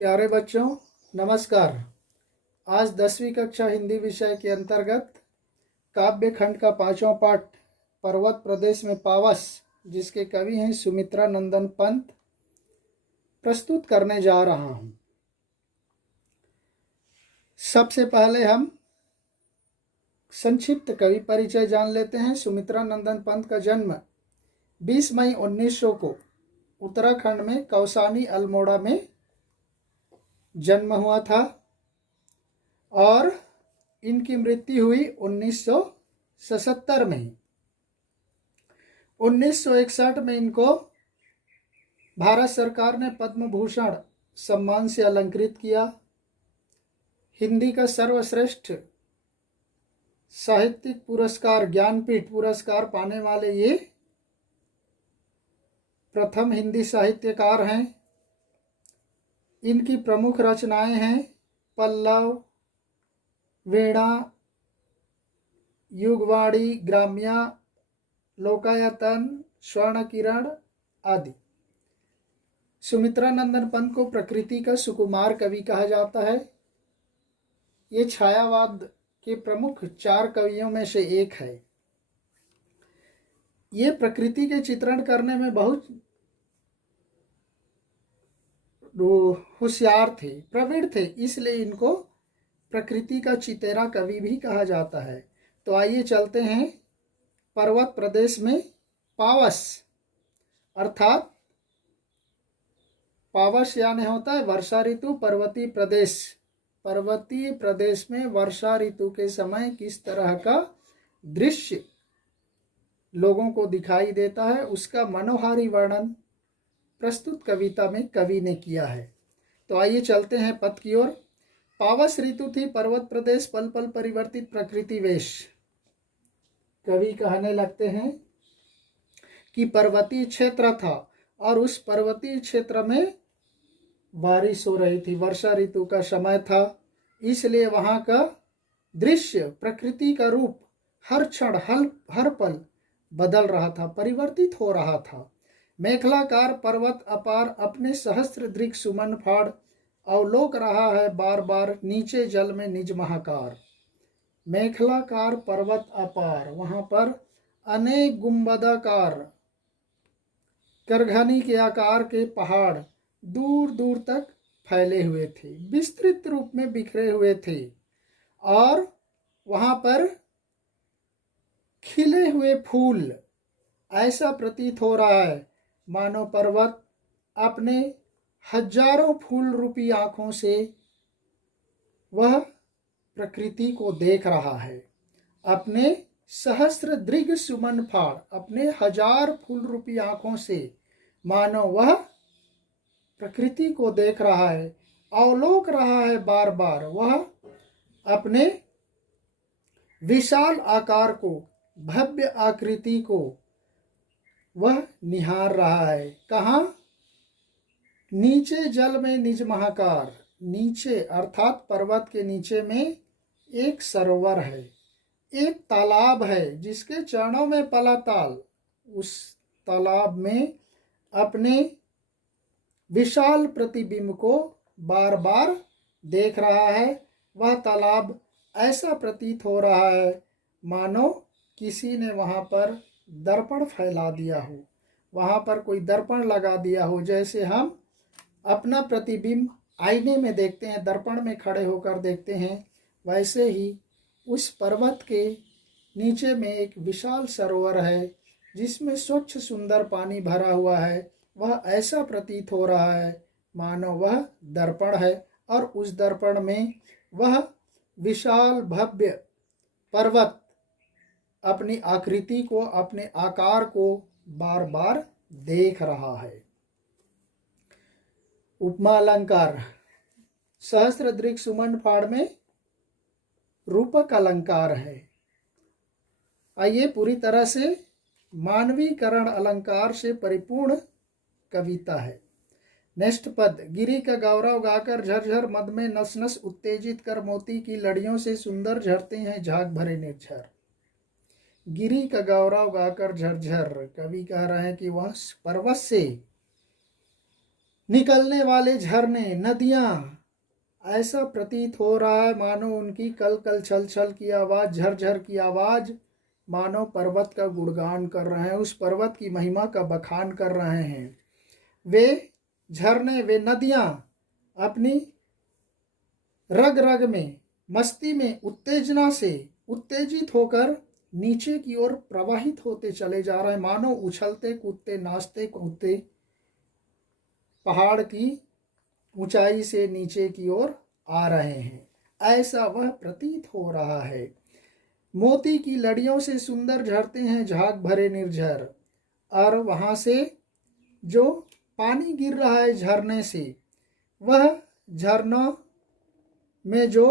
प्यारे बच्चों, नमस्कार। आज 10वीं कक्षा हिंदी विषय के अंतर्गत काव्य खंड का 5वां पाठ पर्वत प्रदेश में पावस, जिसके कवि हैं सुमित्रा नंदन पंत, प्रस्तुत करने जा रहा हूं। सबसे पहले हम संक्षिप्त कवि परिचय जान लेते हैं। सुमित्रा नंदन पंत का जन्म 20 मई 1900 को उत्तराखंड में कौसानी अल्मोड़ा में जन्म हुआ था और इनकी मृत्यु हुई 1977 में। 1961 में इनको भारत सरकार ने पद्म भूषण सम्मान से अलंकृत किया। हिंदी का सर्वश्रेष्ठ साहित्यिक पुरस्कार ज्ञानपीठ पुरस्कार पाने वाले ये प्रथम हिंदी साहित्यकार हैं। इनकी प्रमुख रचनाएं हैं पल्लव, वीणा, युगवाणी, ग्राम्या, लोकायतन, स्वर्ण किरण आदि। सुमित्रा नंदन पंत को प्रकृति का सुकुमार कवि कहा जाता है। ये छायावाद के प्रमुख 4 कवियों में से एक है। ये प्रकृति के चित्रण करने में बहुत होशियार थे, प्रवीण थे, इसलिए इनको प्रकृति का चितेरा कवि भी कहा जाता है। तो आइए चलते हैं पर्वत प्रदेश में पावस, अर्थात पावस यानी होता है वर्षा ऋतु। पर्वतीय प्रदेश, पर्वतीय प्रदेश में वर्षा ऋतु के समय किस तरह का दृश्य लोगों को दिखाई देता है, उसका मनोहारी वर्णन प्रस्तुत कविता में कवि ने किया है। तो आइए चलते हैं पद की ओर। पावस ऋतु थी पर्वत प्रदेश, पल पल परिवर्तित प्रकृति वेश। कवि कहने लगते हैं कि पर्वतीय क्षेत्र था और उस पर्वतीय क्षेत्र में बारिश हो रही थी, वर्षा ऋतु का समय था, इसलिए वहां का दृश्य, प्रकृति का रूप हर क्षण हर पल बदल रहा था, परिवर्तित हो रहा था। मेखलाकार पर्वत अपार अपने सहस्त्र दृक् सुमन फाड़, अवलोक रहा है बार बार नीचे जल में निज महाकार। मेखलाकार पर्वत अपार, वहां पर अनेक गुंबदाकार करघनी के आकार के पहाड़ दूर दूर तक फैले हुए थे, विस्तृत रूप में बिखरे हुए थे और वहां पर खिले हुए फूल। ऐसा प्रतीत हो रहा है मानो पर्वत अपने हजारों फूल रूपी आंखों से वह प्रकृति को देख रहा है। अपने सहस्त्र दृग सुमन फाड़, अपने 1000 फूल रूपी आंखों से मानो वह प्रकृति को देख रहा है, अवलोक रहा है बार बार। वह अपने विशाल आकार को, भव्य आकृति को वह निहार रहा है। कहाँ? नीचे जल में निज महाकार। नीचे अर्थात पर्वत के नीचे में एक सरोवर है, एक तालाब है जिसके चरणों में पला ताल। उस तालाब में अपने विशाल प्रतिबिंब को बार बार देख रहा है। वह तालाब ऐसा प्रतीत हो रहा है मानो किसी ने वहां पर दर्पण फैला दिया हो, वहां पर कोई दर्पण लगा दिया हो। जैसे हम अपना प्रतिबिंब आईने में देखते हैं, दर्पण में खड़े होकर देखते हैं, वैसे ही उस पर्वत के नीचे में एक विशाल सरोवर है जिसमें स्वच्छ सुंदर पानी भरा हुआ है। वह ऐसा प्रतीत हो रहा है मानो वह दर्पण है और उस दर्पण में वह विशाल भव्य पर्वत अपनी आकृति को, अपने आकार को बार बार देख रहा है। उपमा अलंकार। सहस्त्र दृक् सुमन फाड़ में रूपक अलंकार है। आइए पूरी तरह से मानवीकरण अलंकार से परिपूर्ण कविता है। नेक्स्ट पद। गिरी का गौरव गाकर झरझर मद में नस नस उत्तेजित कर मोती की लड़ियों से सुंदर झरते हैं झाग भरे निर्झर। गिरी का गौरव गाकर झरझर, कवि कह रहे हैं कि वह पर्वत से निकलने वाले झरने, नदियां, ऐसा प्रतीत हो रहा है मानो उनकी कल कल छल छल की आवाज़, झरझर की आवाज़, मानो पर्वत का गुणगान कर रहे हैं, उस पर्वत की महिमा का बखान कर रहे हैं। वे झरने, वे नदियां अपनी रग रग में, मस्ती में, उत्तेजना से उत्तेजित होकर नीचे की ओर प्रवाहित होते चले जा रहे हैं, मानो उछलते कूदते नाचते कूदते पहाड़ की ऊंचाई से नीचे की ओर आ रहे हैं, ऐसा वह प्रतीत हो रहा है। मोती की लड़ियों से सुंदर झरते हैं झाग भरे निर्झर, और वहां से जो पानी गिर रहा है झरने से, वह झरना में जो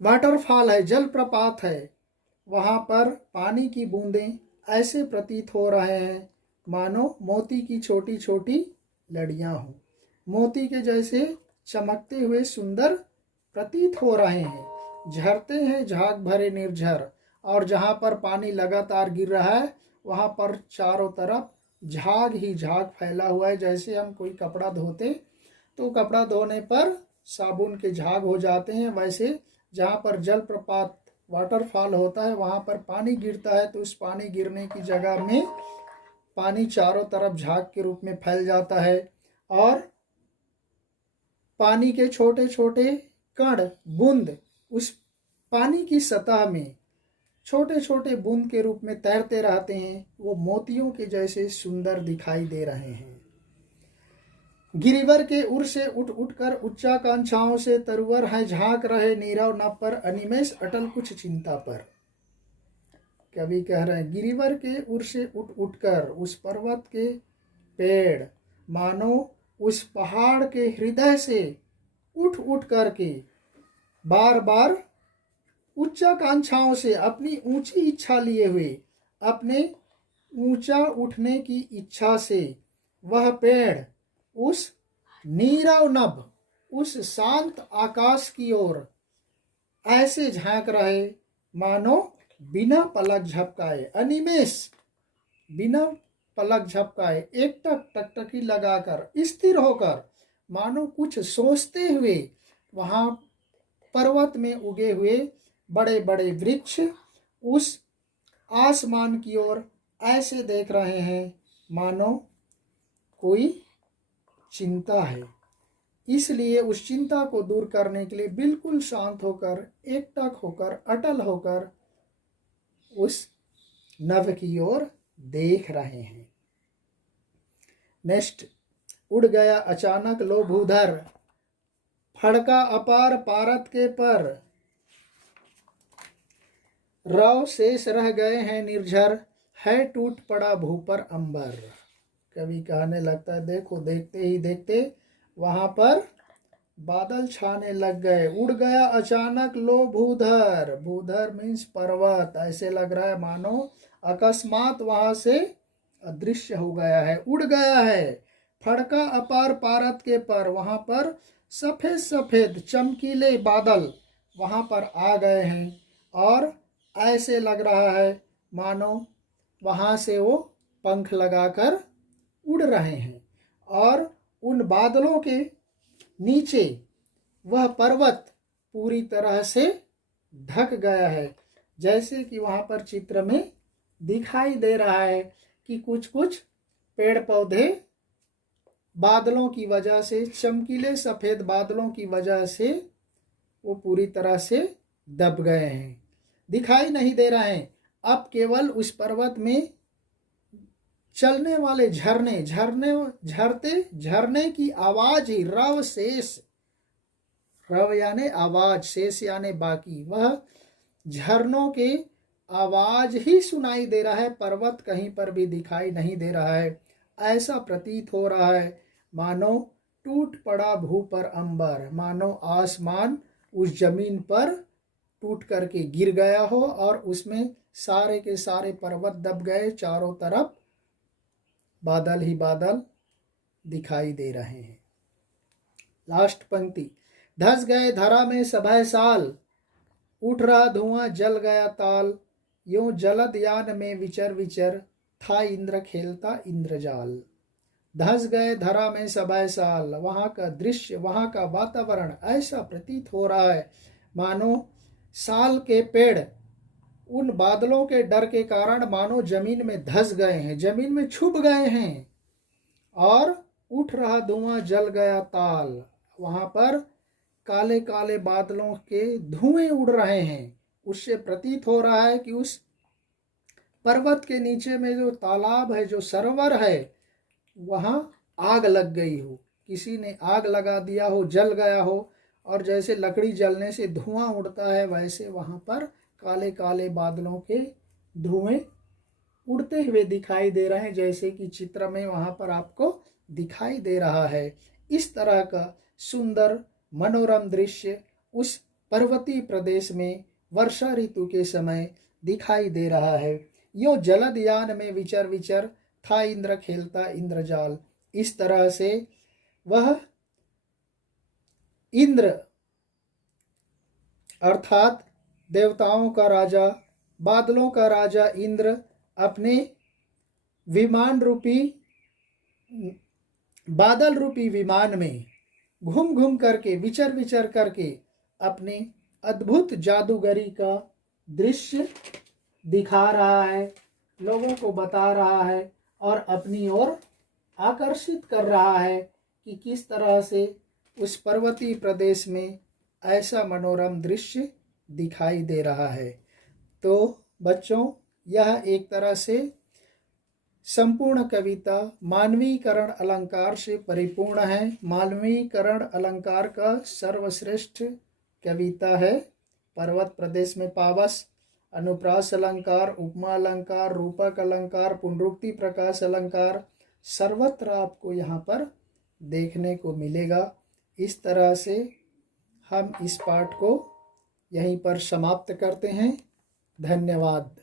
वाटरफॉल है, जलप्रपात है, वहां पर पानी की बूंदें ऐसे प्रतीत हो रहे हैं मानो मोती की छोटी छोटी लड़ियां हों, मोती के जैसे चमकते हुए सुंदर प्रतीत हो रहे हैं। झरते हैं झाग भरे निर्झर, और जहाँ पर पानी लगातार गिर रहा है वहाँ पर चारों तरफ झाग ही झाग फैला हुआ है। जैसे हम कोई कपड़ा धोते तो कपड़ा धोने पर साबुन के झाग हो जाते हैं, वैसे जहाँ पर जलप्रपात वाटरफॉल होता है वहाँ पर पानी गिरता है, तो उस पानी गिरने की जगह में पानी चारों तरफ झाग के रूप में फैल जाता है, और पानी के छोटे छोटे कण, बूंद उस पानी की सतह में छोटे छोटे बूंद के रूप में तैरते रहते हैं, वो मोतियों के जैसे सुंदर दिखाई दे रहे हैं। गिरिवर के उर से उठ उठकर उच्चाकांक्षाओं से तरुवर है झांक रहे नीरव नभ पर, अनिमेष अटल कुछ चिंता पर। कवि कह रहे हैं गिरिवर के उर से उठ उठकर, उस पर्वत के पेड़ मानो उस पहाड़ के हृदय से उठ उठ करके बार बार उच्चाकांक्षाओं से, अपनी ऊंची इच्छा लिए हुए, अपने ऊंचा उठने की इच्छा से वह पेड़ उस नीरव नभ, उस शांत आकाश की ओर ऐसे झांक रहे मानो बिना पलक झपकाए, अनिमेष बिना पलक झपकाए, एक टक टकटकी लगाकर स्थिर होकर मानो कुछ सोचते हुए वहां पर्वत में उगे हुए बड़े बड़े वृक्ष उस आसमान की ओर ऐसे देख रहे हैं मानो कोई चिंता है। इसलिए उस चिंता को दूर करने के लिए बिल्कुल शांत होकर, एकटक होकर, अटल होकर उस नभ की ओर देख रहे हैं। नेक्स्ट, उड़ गया अचानक लो भूधर, फड़का अपार पारत के पर, रव शेष रह गए हैं निर्झर, है टूट पड़ा भू पर अंबर। कवि कहने लगता है देखो देखते ही देखते वहां पर बादल छाने लग गए, उड़ गया अचानक लो भूधर, भूधर मीन्स पर्वत, ऐसे लग रहा है मानो अकस्मात वहां से अदृश्य हो गया है, उड़ गया है। फड़का अपार पारत के पर, वहां पर सफेद सफेद चमकीले बादल वहां पर आ गए हैं, और ऐसे लग रहा है मानो वहां से वो पंख लगाकर उड़ रहे हैं, और उन बादलों के नीचे वह पर्वत पूरी तरह से ढक गया है। जैसे कि वहां पर चित्र में दिखाई दे रहा है कि कुछ कुछ पेड़ पौधे बादलों की वजह से, चमकीले सफेद बादलों की वजह से वो पूरी तरह से दब गए हैं, दिखाई नहीं दे रहे हैं। अब केवल उस पर्वत में चलने वाले झरने, झरते झरने की आवाज ही, रव शेष, रव यानी आवाज, शेष यानी बाकी, वह झरनों के आवाज ही सुनाई दे रहा है, पर्वत कहीं पर भी दिखाई नहीं दे रहा है। ऐसा प्रतीत हो रहा है मानो टूट पड़ा भू पर अंबर, मानो आसमान उस जमीन पर टूट करके गिर गया हो और उसमें सारे के सारे पर्वत दब गए, चारों तरफ बादल ही बादल दिखाई दे रहे हैं। लास्ट पंक्ति, धस गए धरा में सभय साल, उठ रहा धुआं जल गया ताल, यूं जलद यान में विचर विचर, था इंद्र खेलता इंद्रजाल। धस गए धरा में सबय साल। वहाँ का दृश्य, वहाँ का वातावरण ऐसा प्रतीत हो रहा है मानो साल के पेड़ उन बादलों के डर के कारण मानो जमीन में धस गए हैं, जमीन में छुप गए हैं। और उठ रहा धुआं जल गया ताल। वहाँ पर काले काले बादलों के धुएं उड़ रहे हैं। उससे प्रतीत हो रहा है कि उस पर्वत के नीचे में जो तालाब है, जो सरोवर है, वहाँ आग लग गई हो, किसी ने आग लगा दिया हो, जल गया हो। और जैसे लकड़ी जलने से धुआं उड़ता है, वैसे वहाँ पर काले काले बादलों के धुएं उड़ते हुए दिखाई दे रहे हैं, जैसे कि चित्र में वहाँ पर आपको दिखाई दे रहा है। इस तरह का सुंदर मनोरम दृश्य उस पर्वतीय प्रदेश में वर्षा ऋतु के समय दिखाई दे रहा है। यो जलदयान में विचर विचर था इंद्र खेलता इंद्रजाल। इस तरह से वह इंद्र अर्थात देवताओं का राजा, बादलों का राजा इंद्र अपने विमान रूपी, बादल रूपी विमान में घूम घूम करके, विचर विचर करके अपने अद्भुत जादूगरी का दृश्य दिखा रहा है, लोगों को बता रहा है और अपनी ओर आकर्षित कर रहा है कि किस तरह से उस पर्वतीय प्रदेश में ऐसा मनोरम दृश्य दिखाई दे रहा है। तो बच्चों, यह एक तरह से संपूर्ण कविता मानवीकरण अलंकार से परिपूर्ण है। मानवीकरण अलंकार का सर्वश्रेष्ठ कविता है। पर्वत प्रदेश में पावस, अनुप्रास अलंकार, उपमा अलंकार, रूपक अलंकार, पुनरुक्ति प्रकाश अलंकार सर्वत्र आपको यहाँ पर देखने को मिलेगा। इस तरह से हम इस पाठ को यहीं पर समाप्त करते हैं। धन्यवाद।